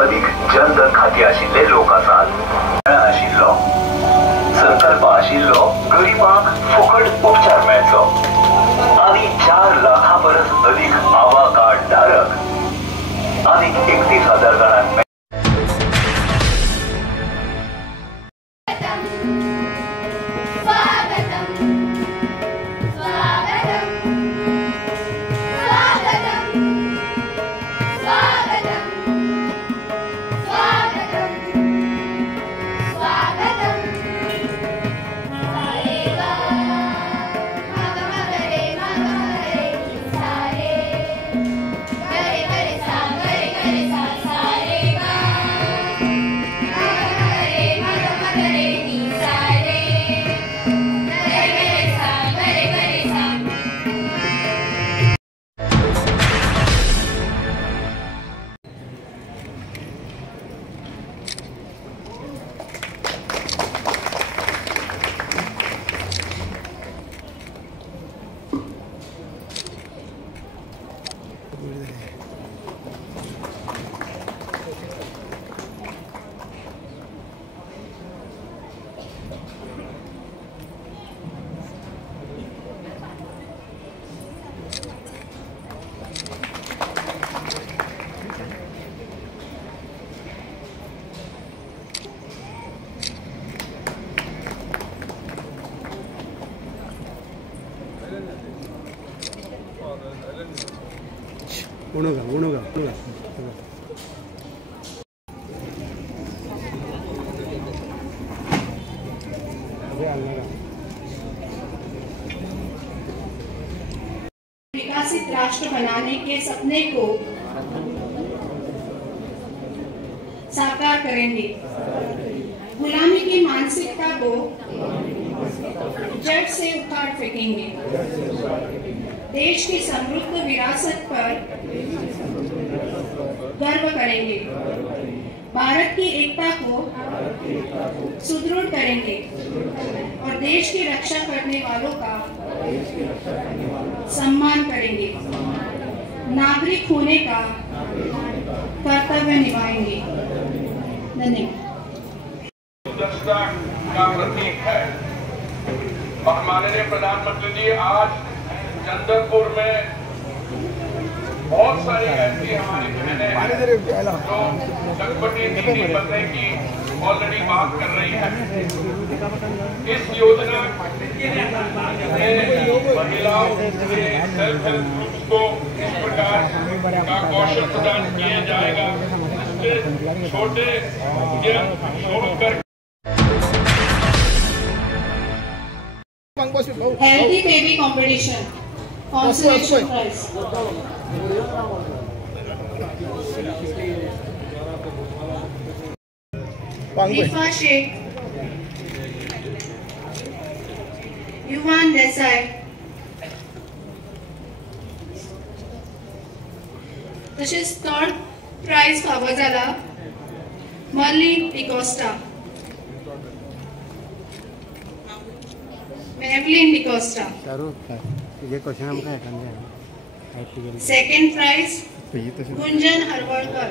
अधिक जनधन खाती आशिल्ले लोक आसात। आशिल्लो संकल्प आशिल्लो गरीबांक फुकट उपचार मेळचो आनी 4 लाखां परस अधिक आवा कार्ड धारक आनी 31,000 जाणांक uno. विकसित राष्ट्र बनाने के सपने को साकार करेंगे। गुलामी की मानसिकता को जड़ से उखाड़ फेंकेंगे। देश की समृद्ध विरासत पर गर्व करेंगे। भारत की एकता को सुदृढ़ करेंगे और देश की रक्षा करने वालों का सम्मान करेंगे। नागरिक होने का कर्तव्य निभाएंगे। धन्यवाद। का प्रतीक है और माननीय प्रधानमंत्री जी आज चंदनपुर में बहुत सारी ऐसी हमारी बहनें जो चटपटी नीति बनने की ऑलरेडी बात कर रही है। इस योजना में महिलाओं के सेल्फ हेल्प ग्रुप्स को इस प्रकार का कौशल प्रदान किया जाएगा जिससे छोटे उद्यम शुरू कर healthy baby competition consolation prize. Rifa Sheikh, Yuvan Desai, तसेच थर्ड प्राइज फावो जाला Merlin D'Costa, Mevlin D'Costa. Second prize Gunjan Haravalkar.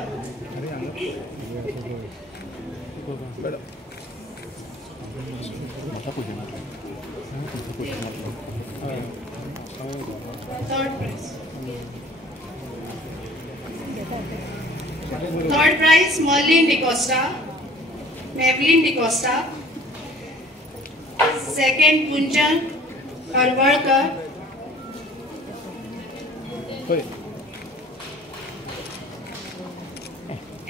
Third prize Merlin D'Costa, Mevlin D'Costa. Second Gunjan Haravalkar.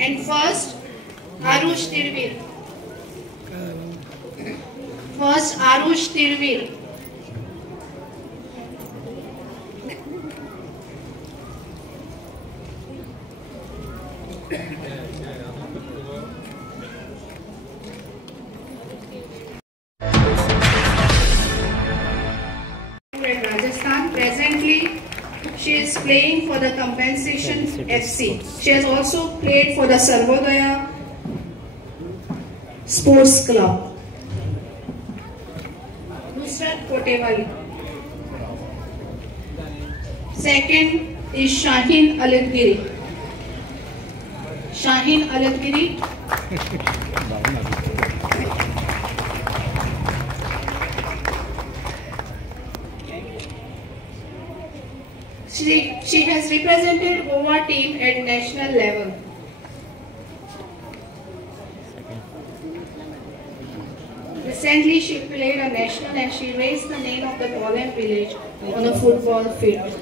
And first, Arush Tirvir. First, Arush Tirvir. Rajasthan. Presently, she is playing for the Compensation FC. She has also played for the Sarvodaya Sports Club. Nusrat Kotewali. Second is Shaheen Aladgiri. Shaheen Alamgiri. She has represented Goa team at national level. Recently, she played a national and she raised the name of the Poland village on a football field.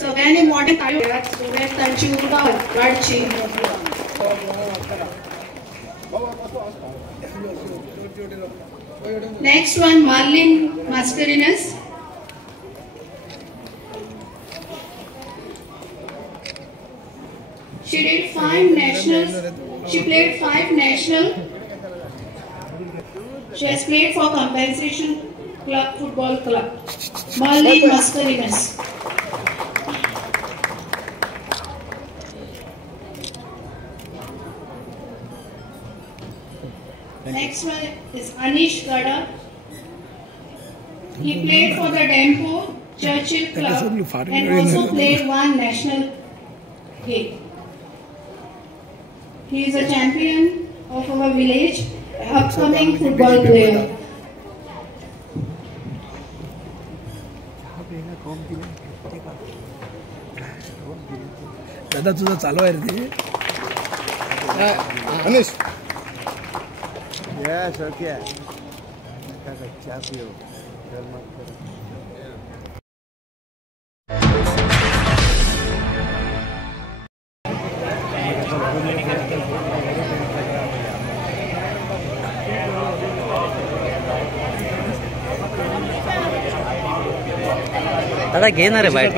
सगळ्यांनी मोठे ताळ्यात सगळ्यात तांची उर्बा वाढची. Next one, Marlene Mascarenhas. She did 5 nationals. She played 5 national. She has played for Compensation Club Football Club. Marlene Mascarenhas. Next one is Anish Gada. He played for the Dempo Churchill Club and also played 1 national game. He is a champion of our village, upcoming football player. दादा तुझं चालू आहे रे ते अनिश या शौक्या नका चहा पियो दादा घे ना रे बाइट.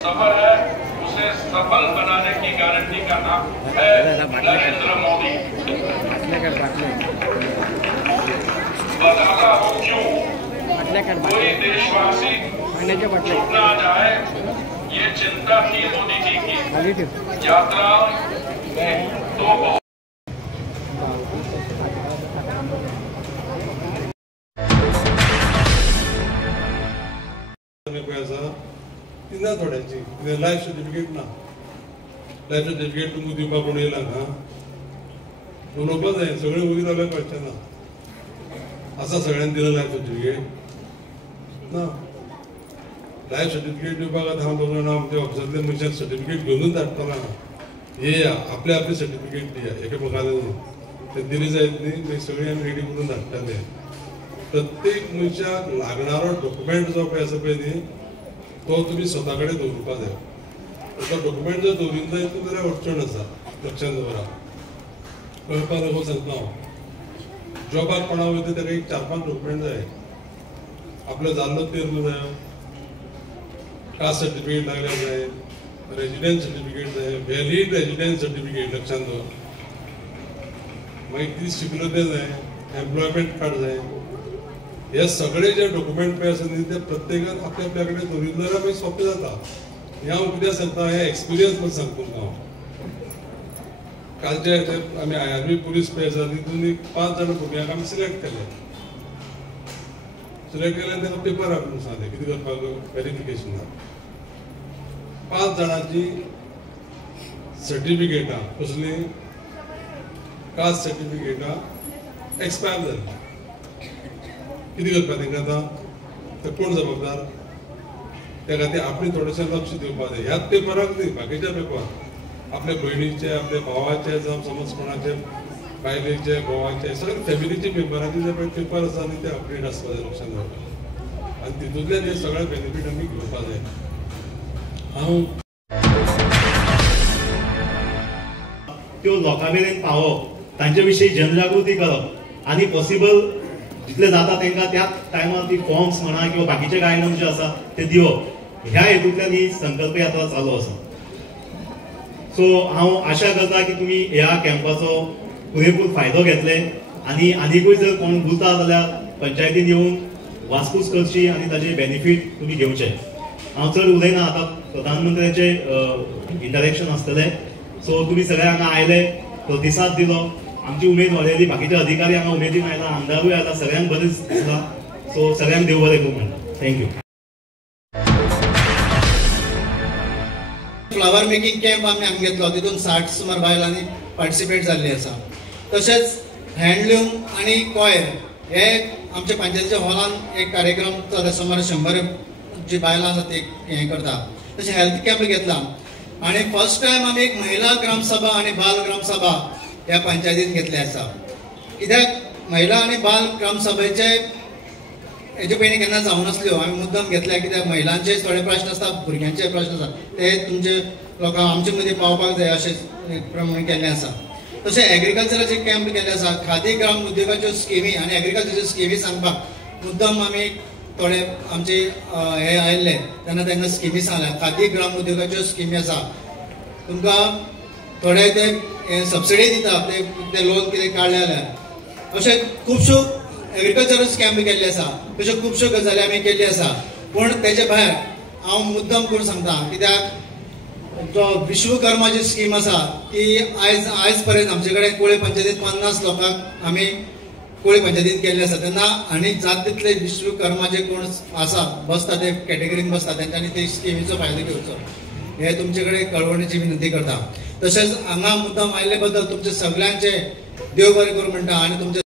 सफर है उसे सफल बनाने की गारंटी का नाम है नरेंद्र मोदी. बताता हूँ क्यों. कोई देशवासी छूट ना जाए ये चिंता थी मोदी जी की. यात्रा तो ना थोड्यांची लायफ सर्टिफिकेट ना. लायफ सर्टिफिकेट तुमकां दिवपाक कोण येयला हांगा उलोवपाक जाय. सगळे वयर रावल्यार कळचें ना. आसा सगळ्यांनी दिलं लायफ सर्टिफिकेट ना. लायफ सर्टिफिकेट दिवपाक आतां हांव दोन जाणां आमच्या ऑफिसांतल्या मनशाक सर्टिफिकेट घेवनूच धाडटना. हे आपले आपले सर्टिफिकेट दिया एकामेकांक ते दिली जायत न्ही. मागीर सगळीं आमी रेडी करून धाडटाले. प्रत्येक मनशाक लागणारो डॉक्युमेंट जो पळय आसा पळय न्ही तो तुम्ही स्वता कडेन दवरपाक जाय. तो डॉक्युमेंट जर दवरीत जायत जाल्यार अडचण आसा. लक्षांत दवरा. कळपाक लागून सांगता हांव. जॉबाक कोणा वयता ताका एक 4-5 डॉक्युमेंट जाय. आपलो जाल्लो तेर्म जाय, कास्ट सर्टिफिकेट लागल्यार जाय, रेजिडेंस सर्टिफिकेट जाय, वॅलीड रेजिडेंस सर्टिफिकेट लक्षांत दवर. मागीर कितें शिकलो तें जाय, एम्प्लॉयमेंट कार्ड जाय. हे सगळे जे डॉक्युमेंट पळय आसा न्ही ते प्रत्येकान आपल्या आपल्या कडेन दवरीत जाल्यार मागीर सोंपें जाता. हे हांव कित्याक सांगता हे एक्सपिरियन्स म्हणून सांगता तुमकां हांव. कालचे आमी IRB पुलीस पळय आसा तितून 5 जाण भुरग्यांक आमी सिलेक्ट केले. सिलेक्ट केले ताका पेपर हाडून सांगले कितें करपाक वेरिफिकेशनाक. 5 जाणांची सर्टिफिकेटां कसलीं कास्ट सर्टिफिकेटां एक्सपायर जाली. कितें करपाक तेंकां आतां तर कोण जबाबदार. त्या खातीर आपणें थोडेंशें लक्ष दिवपाक जाय. ह्याच पेपराक न्ही बाकीच्या पेपर आपल्या भयणीचे आपल्या भावाचे जावं समज कोणाचे बायलेचे भावाचे सगळे फॅमिलीचे पेपराचे जे पळय पेपर आसा न्ही ते अपडेट आसपाक जाय. लक्षांत दवरपाक. आनी तितूंतल्यान हे सगळे बेनिफीट आमी घेवपाक जाय. हांव त्यो लोकां मेरेन पावप, तांचे विशीं जनजागृती करप आनी पॉसिबल जितले जाता तांकां त्याच टायमार ती फॉर्म्स म्हणा किंवा बाकीचे गायडन्स जे आसा ते दिवप. ह्या हेतूंतल्यान ही संकल्प यात्रा चालू आसा. सो हांव आशा करता की तुमी ह्या कॅम्पाचो पुरेपूर फायदो घेतले आनी आनीकूय जर कोण बुलता जाल्यार पंचायतीन येवन वासपूस करची आनी ताचे बेनिफीट तुमी घेवचे. हांव चड उलयना. आतां प्रधानमंत्र्याचे इंटरॅक्शन आसतलें. सो तुमी सगळे हांगा आयले, प्रतिसाद दिलो, आमची उमेद वाडयली. बाकीचे अधिकारी हांगा उमेदीन आयला, आमदारूय आयला, सगळ्यांक बरें दिसला. सो सगळ्यांक देव बरें करूं म्हणटा. थँक्यू. फ्लावर मेकिंग कॅम्प आमी हांगा घेतलो, तितून 60 सुमार बायलांनी पार्टिसिपेट जाल्ली आसा. तशेंच हँडलूम आनी कॉयर हे आमच्या पंचायतीच्या हॉलान एक कार्यक्रम चलता, सुमार 100 जी बायलां आसा ती हें करता. तशें हेल्थ कॅम्प घेतला आनी फर्स्ट टायम आमी एक महिला ग्रामसभा आनी बाल ग्रामसभा ह्या पंचायतीन घेतले आसा. कित्याक महिला आनी बाल ग्रामसभेचे हेजे पयलीं केन्ना जावं नासल्यो, आमी मुद्दम घेतल्या कित्याक महिलांचे थोडे प्रश्न आसता, भुरग्यांचे प्रश्न आसा, ते तुमचे लोकांक आमचे मदीं पावपाक जाय अशें प्रमाणे केल्लें आसा. तशें एग्रीकल्चराचे कॅम्प केल्ले आसा. खादी ग्राम उद्योगाच्यो स्किमी आनी एग्रीकल्चराच्यो स्किमी सांगपाक मुद्दम आमी थोडे आमचे हे आयिल्ले तेन्ना तांकां स्किमी सांगल्या. खादी ग्राम उद्योगाच्यो स्किमी आसा, तुमकां थोडे ते सबसिडी दिता, ते लोन कितें काडले जाल्यार. अशें खुबश्यो एग्रीकल्चरल कॅम्प केल्ले आसा. तश्यो खुबश्यो गजाली आमी केल्ली आसा. पूण तेजे भायर हांव मुद्दम करून सांगता, कित्याक जो विश्वकर्मा जी स्कीम आसा ती आयज पर्यंत आमचे कडेन कोळी पंचायतींत 50 लोकांक आमी कोळी पंचायतींत केल्ले आसा. तेन्ना आनी जात तितले विश्वकर्मा जे कोण आसा बसता ते कॅटेगरीन बसता तेंच्यांनी ते स्किमीचो फायदो घेवचो, हे तुमचे कडेन कळवणेची विनंती करता. तशेंच हांगा मुद्दम आयिल्ले बद्दल तुमचे सगळ्यांचे देव बरें करूं म्हणटा आनी तुमचे